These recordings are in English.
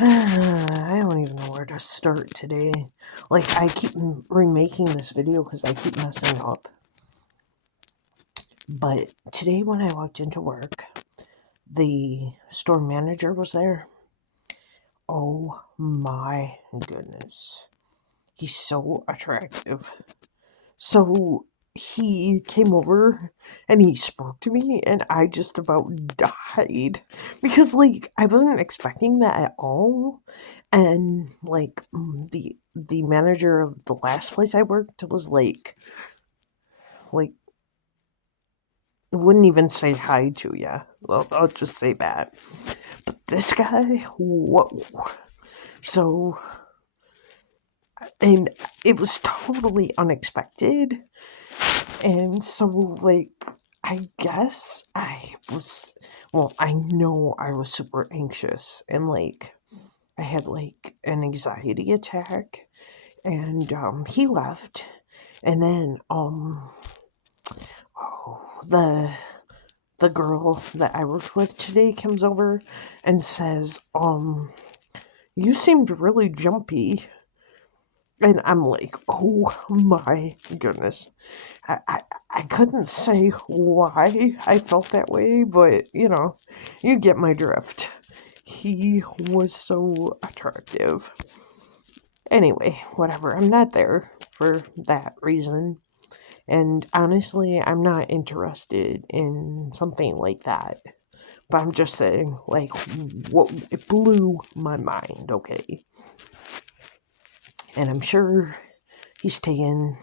I don't even know where to start today. Like, I keep remaking this video because I keep messing up. But today when I walked into work, the store manager was there. Oh my goodness. He's so attractive. So he came over and he spoke to me and I just about died because like I wasn't expecting that at all. And like the manager of the last place I worked was like wouldn't even say hi to you. Well, I'll just say that. But this guy, whoa. So and it was totally unexpected. And so, like, I guess I know I was super anxious and, like, I had, like, an anxiety attack. And, he left. And then, the girl that I worked with today comes over and says, you seemed really jumpy. And I'm like, oh my goodness. I couldn't say why I felt that way, but you get my drift. He was so attractive. Anyway, whatever. I'm not there for that reason. And honestly, I'm not interested in something like that. But I'm just saying, like, what it blew my mind, okay? And I'm sure he's taken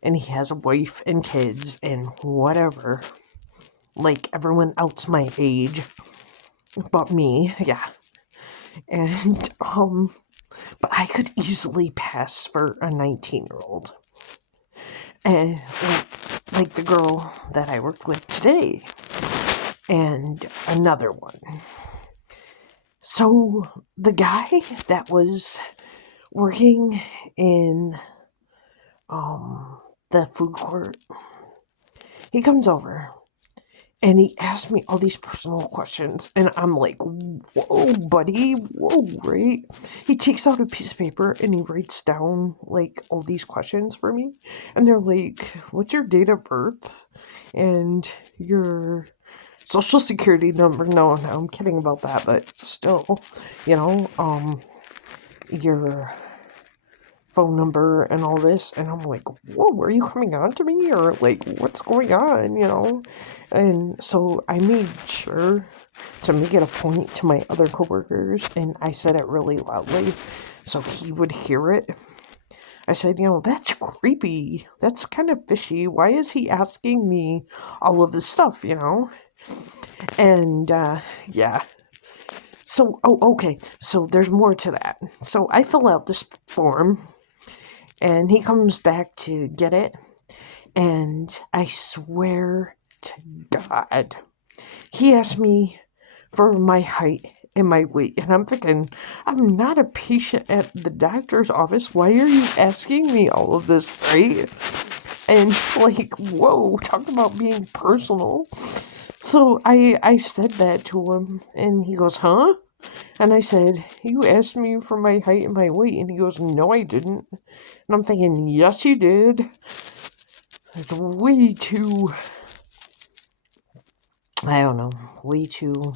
and he has a wife and kids and whatever, like everyone else my age, but me, yeah. And but I could easily pass for a 19-year-old, and like the girl that I worked with today, and another one. So the guy that was working in the food court, he comes over and he asked me all these personal questions, and I'm like, whoa, buddy, whoa, right? He takes out a piece of paper and he writes down like all these questions for me, and they're like, what's your date of birth and your social security number? No, I'm kidding about that, but still, your phone number and all this, and I'm like, whoa, are you coming on to me, or like what's going on? And so I made sure to make it a point to my other coworkers, and I said it really loudly so he would hear it. I said, that's creepy, that's kind of fishy, why is he asking me all of this stuff? And yeah. So okay, so there's more to that. So I fill out this form and he comes back to get it, and I swear to God, he asked me for my height and my weight, and I'm thinking, I'm not a patient at the doctor's office. Why are you asking me all of this, right? And like, whoa, talk about being personal. So I said that to him, and he goes, huh? And I said, you asked me for my height and my weight. And he goes, no, I didn't. And I'm thinking, yes, you did. It's way too, I don't know, way too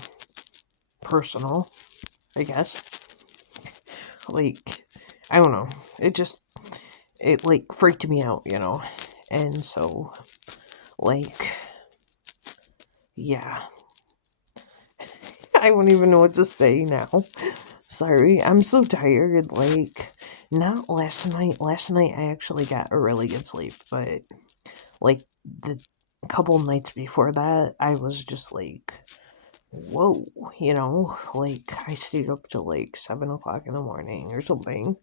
personal, I guess. Like, I don't know. It like freaked me out, And so, like, yeah. I don't even know what to say now. Sorry, I'm so tired. Like, not last night. Last night I actually got a really good sleep, but like the couple nights before that, I was just like, whoa, like I stayed up till like 7 o'clock in the morning or something,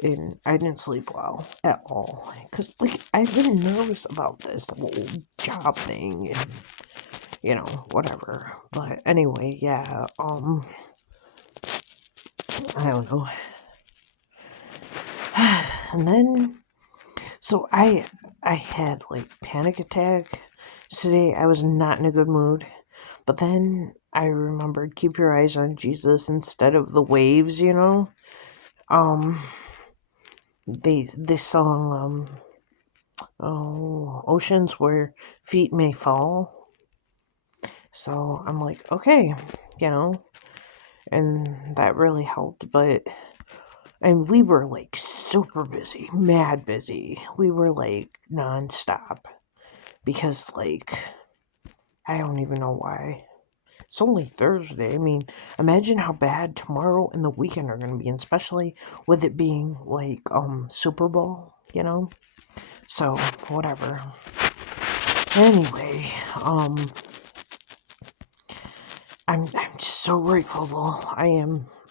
and I didn't sleep well at all because like I've been nervous about this whole job thing and whatever. But anyway, yeah, I don't know. And then, so I had like panic attack today. I was not in a good mood, but then I remembered keep your eyes on Jesus instead of the waves, you know. Um, this song, oceans where feet may fall. So I'm like, okay, you know, and that really helped. And we were like super busy, mad busy. We were like nonstop because, like, I don't even know why. It's only Thursday. I mean, imagine how bad tomorrow and the weekend are going to be, and especially with it being like Super Bowl, you know? So, whatever. Anyway, I'm just so grateful though.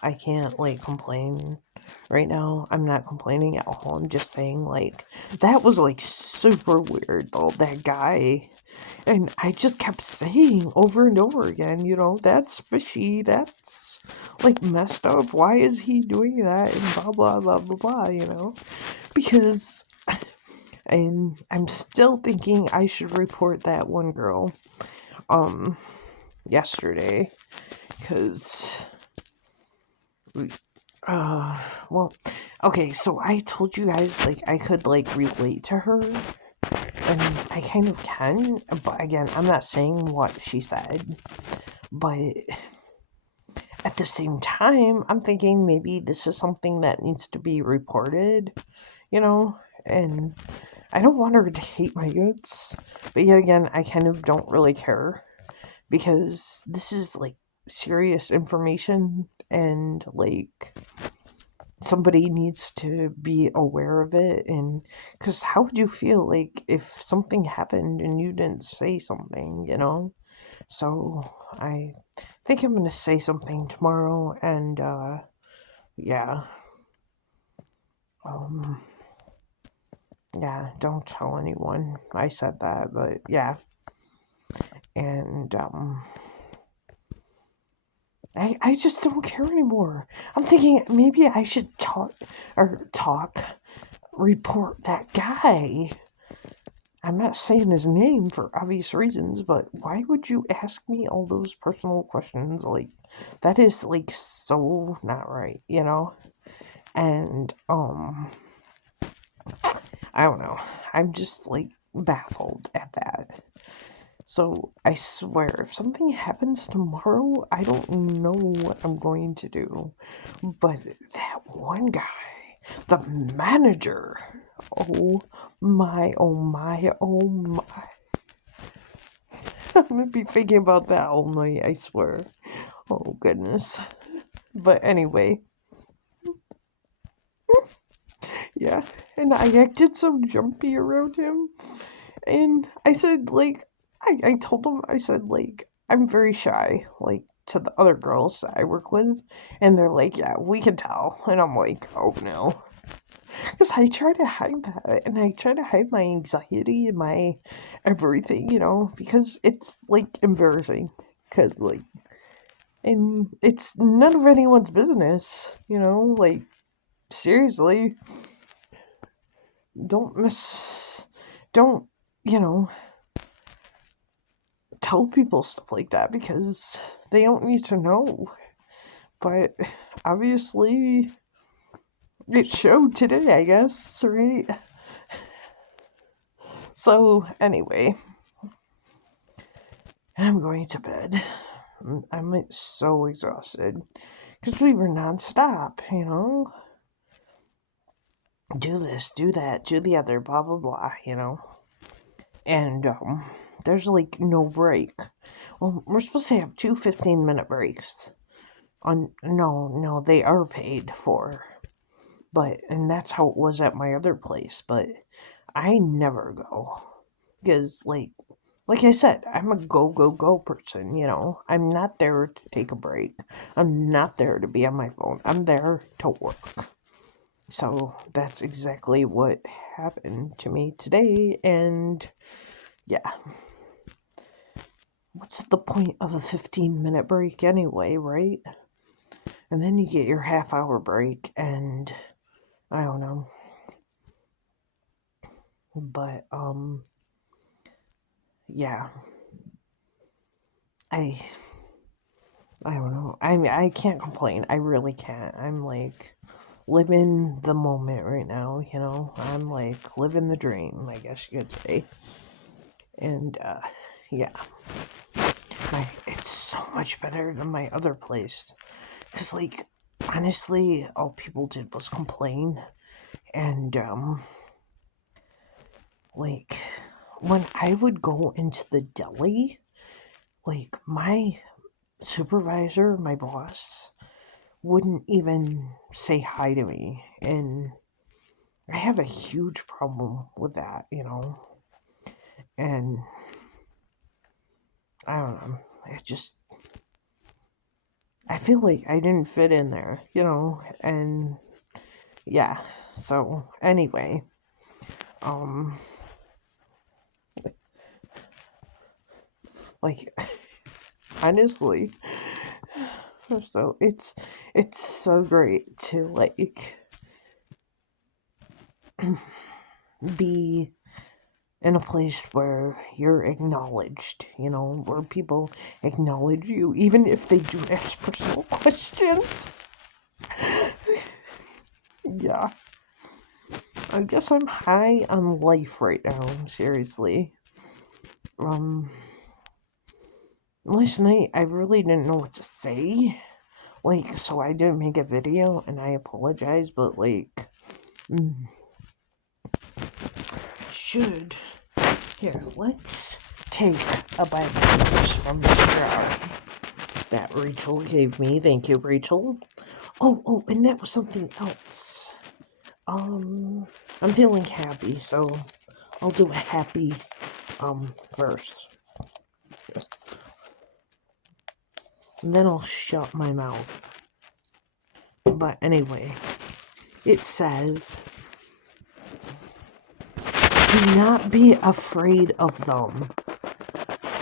I can't like complain right now. I'm not complaining at all. I'm just saying like that was like super weird though, that guy. And I just kept saying over and over again, you know, that's fishy, that's like messed up. Why is he doing that? And blah blah blah blah blah, you know? Because I'm still thinking I should report that one girl yesterday because uh well, okay, so I told you guys like I could like relate to her, and I kind of can, but again, I'm not saying what she said, but at the same time, I'm thinking maybe this is something that needs to be reported, you know, and I don't want her to hate my guts, but yet again, I kind of don't really care because this is like serious information, and like somebody needs to be aware of it. And because how would you feel like if something happened and you didn't say something, you know? So I think I'm gonna say something tomorrow, and yeah, um yeah, don't tell anyone I said that, but yeah. And I just don't care anymore. I'm thinking maybe I should report that guy. I'm not saying his name for obvious reasons, but why would you ask me all those personal questions? Like, that is like so not right, you know? And I don't know. I'm just like baffled at that. So I swear, if something happens tomorrow, I don't know what I'm going to do. But that one guy, the manager, oh my, oh my, oh my. I'm gonna be thinking about that all night, I swear. Oh goodness. But anyway, yeah. And I acted so jumpy around him. And I said, like, I told him, I said, like, I'm very shy, like, to the other girls that I work with. And they're like, yeah, we can tell. And I'm like, oh no. Because I try to hide that. And I try to hide my anxiety and my everything, you know, because it's, like, embarrassing. Because, like, and it's none of anyone's business, you know, like, seriously. Don't miss. Don't, you know, tell people stuff like that because they don't need to know. But obviously, it showed today, I guess, right? So, anyway, I'm going to bed. I'm so exhausted because we were nonstop, you know? Do this, do that, do the other, blah, blah, blah, you know? And, there's like no break. Well, we're supposed to have two 15-minute breaks. No, they are paid for. But and that's how it was at my other place, but I never go because like I said, I'm a go go go person, you know. I'm not there to take a break. I'm not there to be on my phone. I'm there to work. So that's exactly what happened to me today, and yeah. What's the point of a 15-minute break anyway, right? And then you get your half-hour break, and I don't know. But yeah. I I don't know. I can't complain. I really can't. I'm like living the moment right now, you know? I'm like living the dream, I guess you could say. And yeah, it's so much better than my other place. Cause like honestly, all people did was complain, and like when I would go into the deli, like my supervisor, my boss, wouldn't even say hi to me, and I have a huge problem with that, you know. And I don't know. I feel like I didn't fit in there, you know, and yeah. So anyway, um, like honestly, so it's so great to like be in a place where you're acknowledged, you know, where people acknowledge you, even if they do ask personal questions. Yeah. I guess I'm high on life right now, seriously. Um, last night I really didn't know what to say. Like, so I didn't make a video, and I apologize, but like, mm, should. Here, let's take a bite first from the straw that Rachel gave me. Thank you, Rachel. Oh, and that was something else. I'm feeling happy, so I'll do a happy, first. And then I'll shut my mouth. But anyway, it says, do not be afraid of them.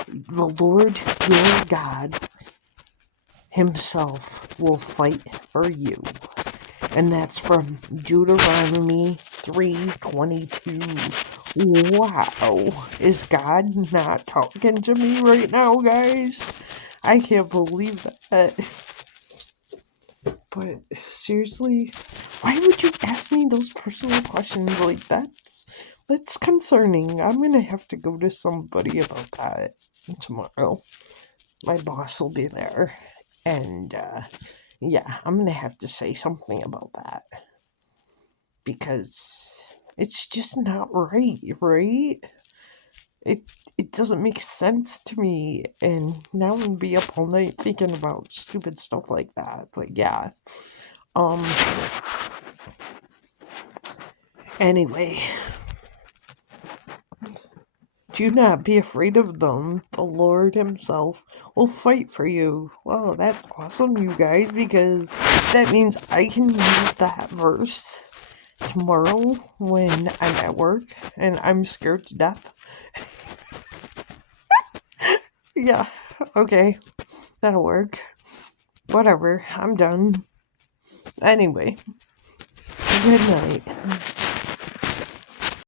The Lord your God himself will fight for you. And that's from Deuteronomy 3:22. Wow. Is God not talking to me right now, guys? I can't believe that. But seriously, why would you ask me those personal questions? Like that's concerning. I'm gonna have to go to somebody about that tomorrow. My boss will be there, and yeah, I'm gonna have to say something about that because it's just not right, right? It it doesn't make sense to me, and now I'm gonna be up all night thinking about stupid stuff like that. But yeah, um. Anyway, do not be afraid of them. The Lord Himself will fight for you. Wow, that's awesome, you guys, because that means I can use that verse tomorrow when I'm at work and I'm scared to death. Yeah, okay, that'll work. Whatever, I'm done. Anyway, good night.